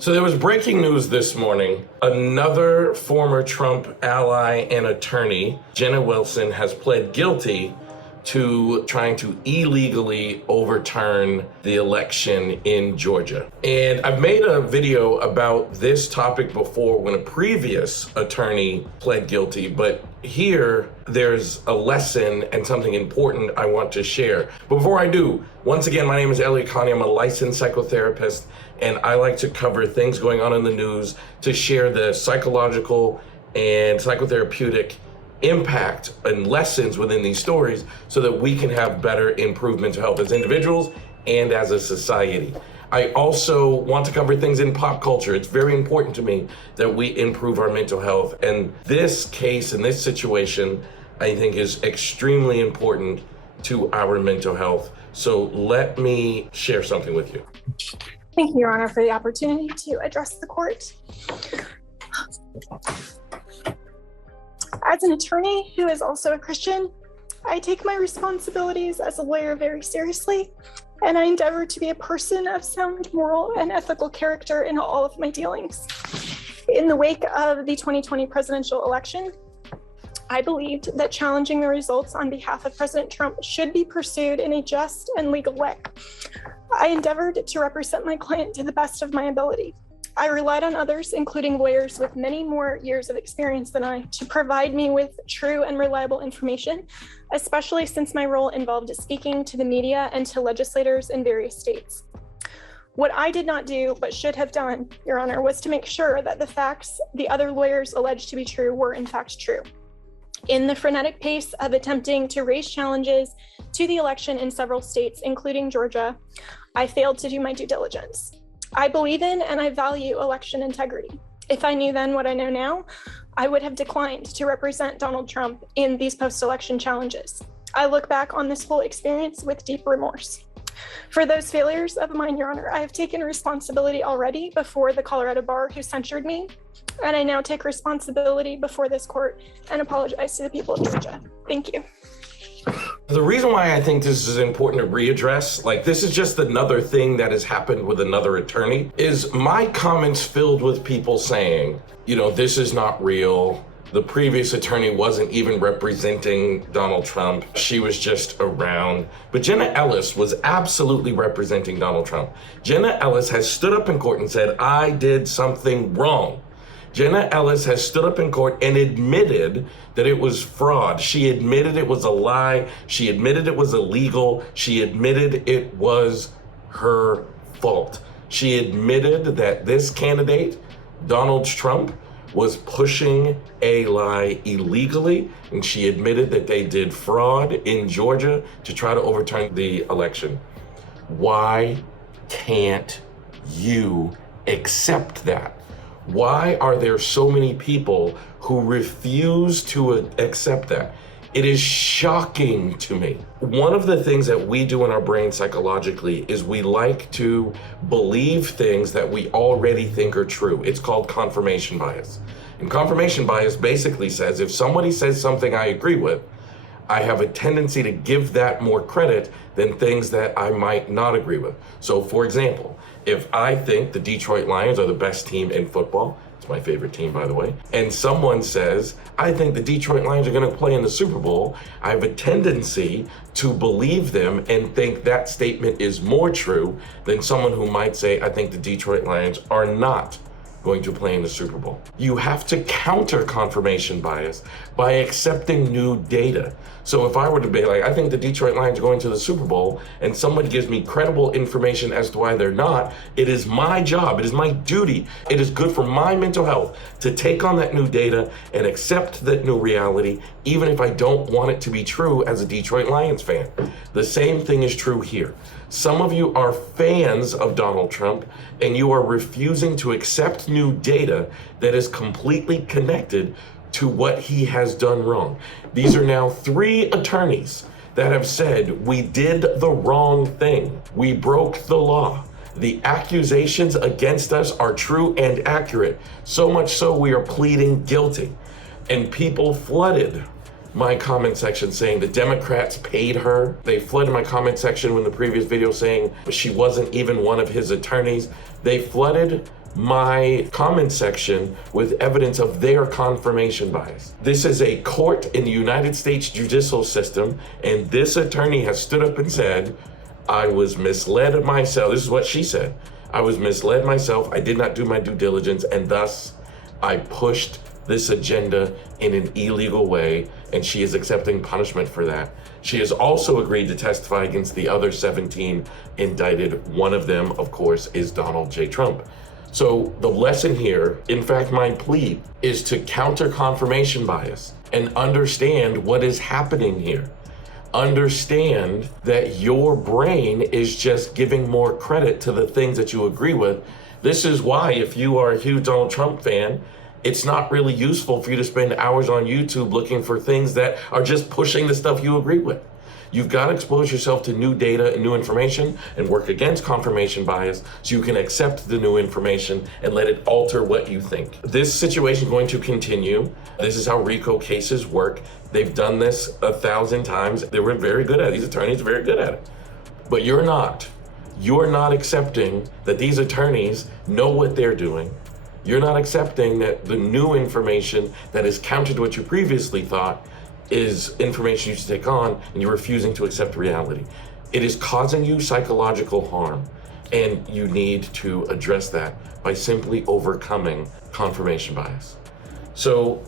So there was breaking news this morning. Another former Trump ally and attorney, Jenna Wilson, has pled guilty to trying to illegally overturn the election in Georgia. And I've made a video about this topic before when a previous attorney pled guilty, but here there's a lesson and something important I want to share. But before I do, once again, my name is Elliott Connie. I'm a licensed psychotherapist, and I like to cover things going on in the news to share the psychological and psychotherapeutic impact and lessons within these stories so that we can have better improvement to health as individuals and as a society. I also want to cover things in pop culture. It's very important to me that we improve our mental health. And this case and this situation, I think, is extremely important to our mental health. So let me share something with you. Thank you, Your Honor, for the opportunity to address the court. As an attorney who is also a Christian, I take my responsibilities as a lawyer very seriously, and I endeavor to be a person of sound moral and ethical character in all of my dealings. In the wake of the 2020 presidential election, I believed that challenging the results on behalf of President Trump should be pursued in a just and legal way. I endeavored to represent my client to the best of my ability. I relied on others, including lawyers with many more years of experience than I, to provide me with true and reliable information, especially since my role involved speaking to the media and to legislators in various states. What I did not do, but should have done, Your Honor, was to make sure that the facts the other lawyers alleged to be true were in fact true. In the frenetic pace of attempting to raise challenges to the election in several states, including Georgia, I failed to do my due diligence. I believe in and I value election integrity. If I knew then what I know now, I would have declined to represent Donald Trump in these post-election challenges. I look back on this whole experience with deep remorse. For those failures of mine, Your Honor, I have taken responsibility already before the Colorado bar who censured me, and I now take responsibility before this court and apologize to the people of Georgia. Thank you. The reason why I think this is important to readdress, like this is just another thing that has happened with another attorney, is my comments filled with people saying, you know, this is not real. The previous attorney wasn't even representing Donald Trump. She was just around. But Jenna Ellis was absolutely representing Donald Trump. Jenna Ellis has stood up in court and said, I did something wrong. Jenna Ellis has stood up in court and admitted that it was fraud. She admitted it was a lie. She admitted it was illegal. She admitted it was her fault. She admitted that this candidate, Donald Trump, was pushing a lie illegally, and she admitted that they did fraud in Georgia to try to overturn the election. Why can't you accept that? Why are there so many people who refuse to accept that? It is shocking to me. One of the things that we do in our brain psychologically is we like to believe things that we already think are true. It's called confirmation bias. And confirmation bias basically says if somebody says something I agree with, I have a tendency to give that more credit than things that I might not agree with. So for example, if I think the Detroit Lions are the best team in football, it's my favorite team, by the way, and someone says, I think the Detroit Lions are going to play in the Super Bowl, I have a tendency to believe them and think that statement is more true than someone who might say, I think the Detroit Lions are not going to play in the Super Bowl. You have to counter confirmation bias by accepting new data. So if I were to be like, I think the Detroit Lions are going to the Super Bowl, and someone gives me credible information as to why they're not, it is my job, it is my duty, it is good for my mental health to take on that new data and accept that new reality, even if I don't want it to be true as a Detroit Lions fan. The same thing is true here. Some of you are fans of Donald Trump, and you are refusing to accept new data that is completely connected to what he has done wrong. These are now 3 attorneys that have said we did the wrong thing. We broke the law. The accusations against us are true and accurate. So much so we are pleading guilty. And people flooded my comment section saying the Democrats paid her. They flooded my comment section in the previous video saying she wasn't even one of his attorneys. They flooded my comment section with evidence of their confirmation bias. This is a court in the United States judicial system, and this attorney has stood up and said, I was misled myself. This is what she said. I was misled myself. I did not do my due diligence, and thus I pushed this agenda in an illegal way, and she is accepting punishment for that. She has also agreed to testify against the other 17 indicted. One of them, of course, is Donald J. Trump. So the lesson here, in fact, my plea, is to counter confirmation bias and understand what is happening here. Understand that your brain is just giving more credit to the things that you agree with. This is why, if you are a huge Donald Trump fan, it's not really useful for you to spend hours on YouTube looking for things that are just pushing the stuff you agree with. You've got to expose yourself to new data and new information and work against confirmation bias so you can accept the new information and let it alter what you think. This situation is going to continue. This is how RICO cases work. They've done this 1,000 times. They were very good at it. These attorneys are very good at it. But you're not. You're not accepting that these attorneys know what they're doing. You're not accepting that the new information that is counter to what you previously thought is information you should take on, and you're refusing to accept reality. It is causing you psychological harm, and you need to address that by simply overcoming confirmation bias. So,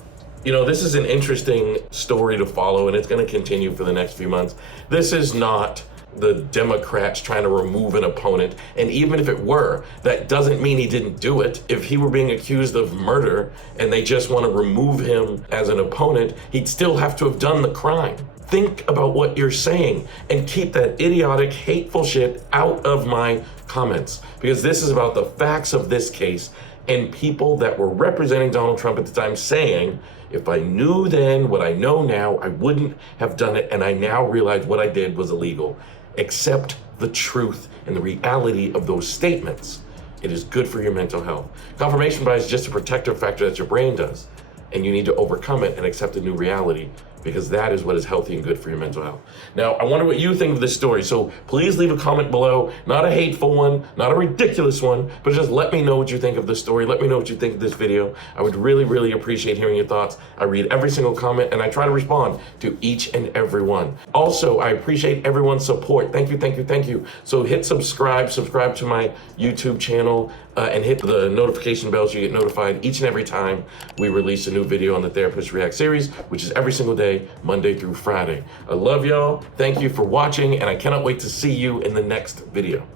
this is an interesting story to follow, and it's going to continue for the next few months. This is not the Democrats trying to remove an opponent. And even if it were, that doesn't mean he didn't do it. If he were being accused of murder and they just want to remove him as an opponent, he'd still have to have done the crime. Think about what you're saying and keep that idiotic, hateful shit out of my comments, because this is about the facts of this case and people that were representing Donald Trump at the time saying, if I knew then what I know now, I wouldn't have done it, and I now realize what I did was illegal. Accept the truth and the reality of those statements. It is good for your mental health. Confirmation bias is just a protective factor that your brain does, and you need to overcome it and accept a new reality, because that is what is healthy and good for your mental health. Now, I wonder what you think of this story, so please leave a comment below. Not a hateful one, not a ridiculous one, but just let me know what you think of this story. Let me know what you think of this video. I would really, really appreciate hearing your thoughts. I read every single comment, and I try to respond to each and every one. Also, I appreciate everyone's support. Thank you, thank you, thank you. So hit subscribe to my YouTube channel, and hit the notification bell so you get notified each and every time we release a new video on the Therapist React series, which is every single day, Monday through Friday. I love y'all. Thank you for watching, and I cannot wait to see you in the next video.